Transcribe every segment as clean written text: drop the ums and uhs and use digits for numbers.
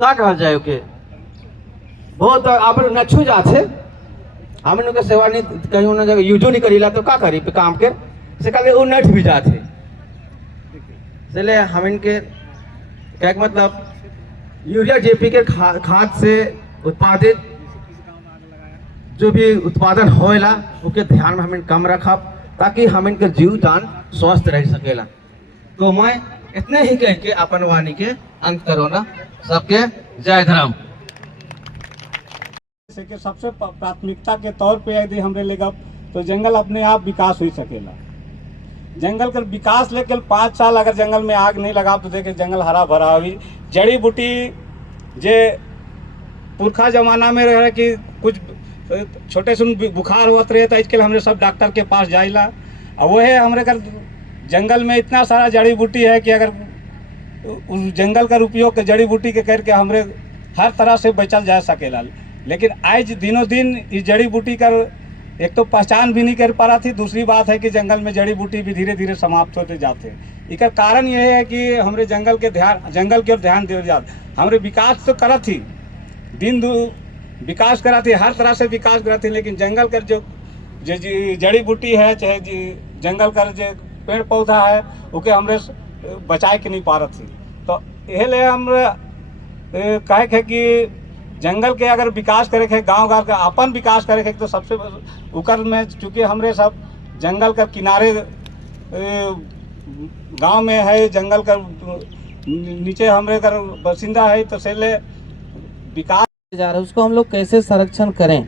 का कहल जाए ओके बहुत आप नच्छू जाते हम लोग के सेवा नहीं कहीं ना जगह यूजो नहीं करीला तो का करी पे काम के से कल वो नठ भी जाते इसलिए हम इनके क्या मतलब यूरिया जेपी के खाद से उत्पादित जो भी उत्पादन होएला उसके ध्यान में हम कम रखब ताकि हम इनके जीव दान स्वस्थ रह सकेला। तो मैं इतने ही कह के अपन वाणी के अंत करो ना। सबके जय धर्म। के सबसे प्राथमिकता के तौर पे यदि हमरे लेगा तो जंगल अपने आप विकास हो सकेला। जंगल का विकास लेकर 5 साल अगर जंगल में आग नहीं लगा तो देखे जंगल हरा भरा हुई। जड़ी बूटी जे पुरखा जमाना में रहे कि कुछ छोटे सुन बुखार हुआ रहे तो इसके लिए हमने सब डॉक्टर के पास जाइला। और वो है हमारे घर जंगल में इतना सारा जड़ी बूटी है कि अगर उस जंगल का उपयोग जड़ी बूटी के करके हमरे हर तरह से बचल जा सकेला। लेकिन आज दिनों दिन इस जड़ी बूटी का एक तो पहचान भी नहीं कर पा रहा थी, दूसरी बात है कि जंगल में जड़ी बूटी भी धीरे धीरे समाप्त होते जाते हैं। इसका कारण यह है कि हमारे जंगल की ओर ध्यान दिया जाता। हमारे विकास तो करा थी विकास करा थी, हर तरह से विकास करा थी, लेकिन जंगल का जो जड़ी बूटी है चाहे जंगल का जो पेड़ पौधा है उके हमरे बचाए के नहीं पा रही थी। तो यह ले हम कहे है कि जंगल के अगर विकास करे के गांव का अपन विकास करे के तो सबसे उकर में चूँकि हमरे सब जंगल का किनारे गांव में है, जंगल का नीचे हमरे का बसिंदा है, तो से ले विकास जा रहा है उसको हम लोग कैसे संरक्षण करें।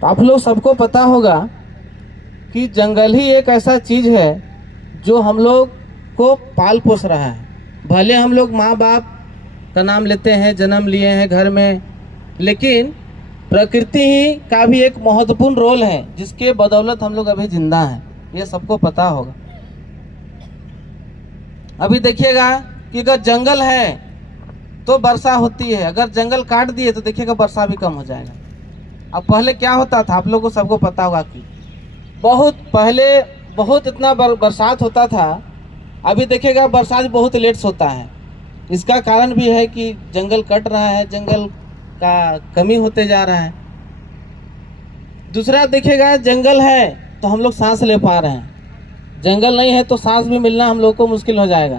तो आप लोग सबको पता होगा कि जंगल ही एक ऐसा चीज है जो हम लोग को पाल पोस रहा है। भले हम लोग माँ बाप का नाम लेते हैं, जन्म लिए हैं घर में, लेकिन प्रकृति ही का भी एक महत्वपूर्ण रोल है जिसके बदौलत हम लोग अभी जिंदा हैं, ये सबको पता होगा। अभी देखिएगा कि अगर जंगल है तो वर्षा होती है, अगर जंगल काट दिए तो देखिएगा वर्षा भी कम हो जाएगा। अब पहले क्या होता था आप लोगों को सबको पता होगा कि बहुत पहले बहुत इतना बरसात होता था, अभी देखिएगा बरसात बहुत लेट होता है। इसका कारण भी है कि जंगल कट रहा है, जंगल का कमी होते जा रहा है। दूसरा देखिएगा जंगल है तो हम लोग सांस ले पा रहे हैं, जंगल नहीं है तो सांस भी मिलना हम लोग को मुश्किल हो जाएगा।